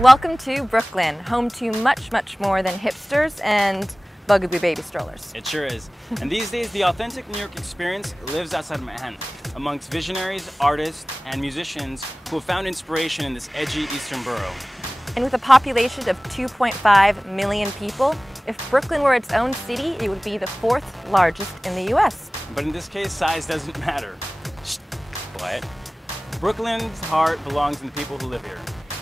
Welcome to Brooklyn, home to much, much more than hipsters and bugaboo baby strollers. It sure is. And these days, the authentic New York experience lives outside of Manhattan, amongst visionaries, artists, and musicians who have found inspiration in this edgy eastern borough. And with a population of 2.5 million people, if Brooklyn were its own city, it would be the 4th largest in the US. But in this case, size doesn't matter. Shh, quiet. Brooklyn's heart belongs in the people who live here.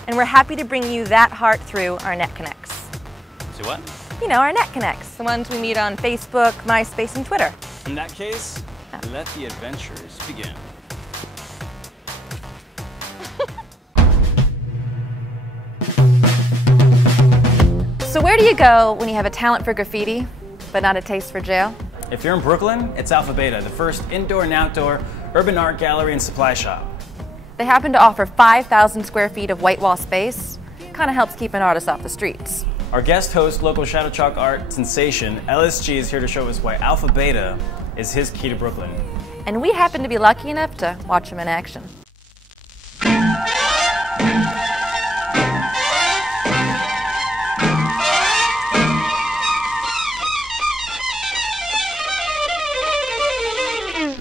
And we're happy to bring you that heart through our Net Connects. See what? You know, our Net Connects, the ones we meet on Facebook, MySpace, and Twitter. In that case, let the adventures begin. So where do you go when you have a talent for graffiti, but not a taste for jail? If you're in Brooklyn, it's Alphabeta, the first indoor and outdoor urban art gallery and supply shop. They happen to offer 5,000 square feet of white wall space. Kind of helps keep an artist off the streets. Our guest host, local shadow chalk art sensation, LSG, is here to show us why Alphabeta is his key to Brooklyn. And we happen to be lucky enough to watch him in action.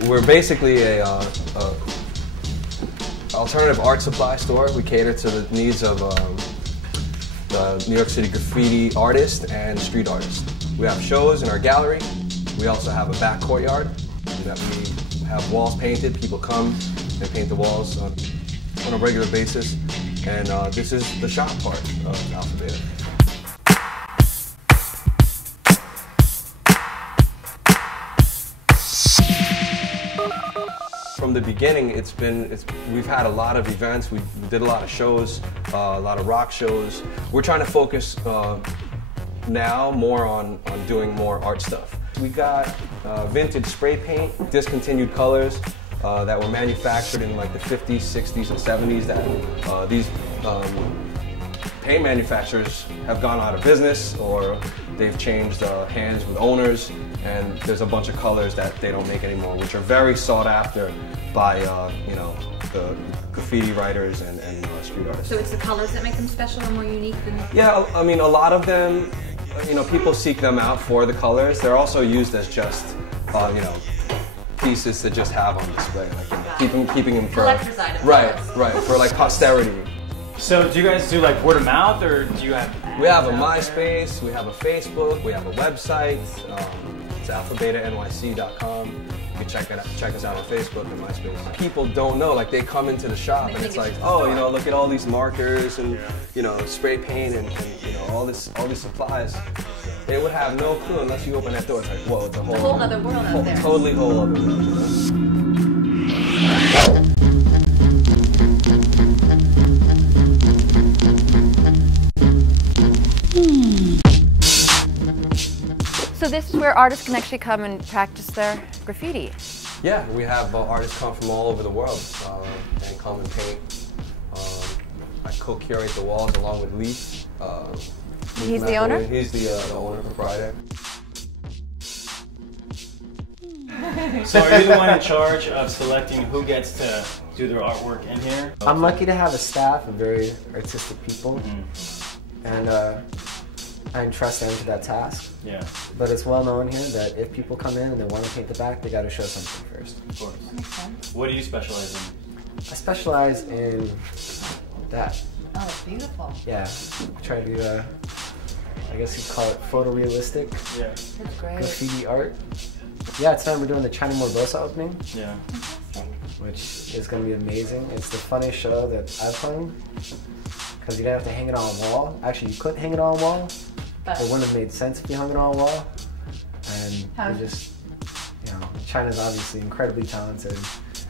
We're basically a alternative art supply store. We cater to the needs of the New York City graffiti artists and street artists. We have shows in our gallery. We also have a back courtyard that we have walls painted. People come, they paint the walls on a regular basis. And this is the shop part of Alphabeta. From the beginning, we've had a lot of events. We did a lot of shows, a lot of rock shows. We're trying to focus now more on doing more art stuff. We got vintage spray paint, discontinued colors that were manufactured in like the 50s, 60s, and 70s. That these paint manufacturers have gone out of business, or they've changed hands with owners, and there's a bunch of colors that they don't make anymore, which are very sought after by you know, the graffiti writers and street artists. So it's the colors that make them special and more unique than... Yeah, I mean, a lot of them, you know, people seek them out for the colors. They're also used as just, you know, pieces to just have on display, like keeping them for... Collector's items. Right, for like posterity. So do you guys do like word of mouth, or do you have... We have a MySpace, we have a Facebook, we have a website. It's AlphaBetaNYC.com. You can check us out on Facebook and MySpace. People don't know, like they come into the shop and it's like, oh, you know, look at all these markers and, you know, spray paint and you know, all these supplies. They would have no clue unless you open that door. It's like, whoa, it's a whole other world out there. Totally whole other world. So this is where artists can actually come and practice their graffiti. Yeah, we have artists come from all over the world and come and paint. I co-curate the walls along with Leaf. He's the owner? He's the owner, proprietor. So are you the one in charge of selecting who gets to do their artwork in here? I'm lucky to have a staff of very artistic people, and I entrust them to that task. Yeah. But it's well known here that if people come in and they want to paint the back, they got to show something first. Of course. What do you specialize in? I specialize in that. Oh, it's beautiful. Yeah. I try to do, I guess you'd call it photorealistic That's great. graffiti art. Yeah, tonight we're doing the China Morbosa opening. Yeah. Which is going to be amazing. It's the funniest show that I've hung, because you don't have to hang it on a wall. Actually, you could hang it on a wall, but it wouldn't have made sense if you hung it on a wall. And we're just, you know, China's obviously incredibly talented.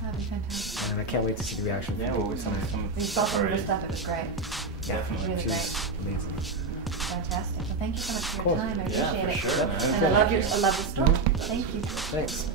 That'd be fantastic. And I can't wait to see the reaction. Yeah, well, some When you saw some of the stuff, it was great. Definitely. Really Which great. is amazing. Fantastic. Well, thank you so much for Cool. your time. I Yeah, appreciate for it. sure. And I love the story. Thank you. Thanks.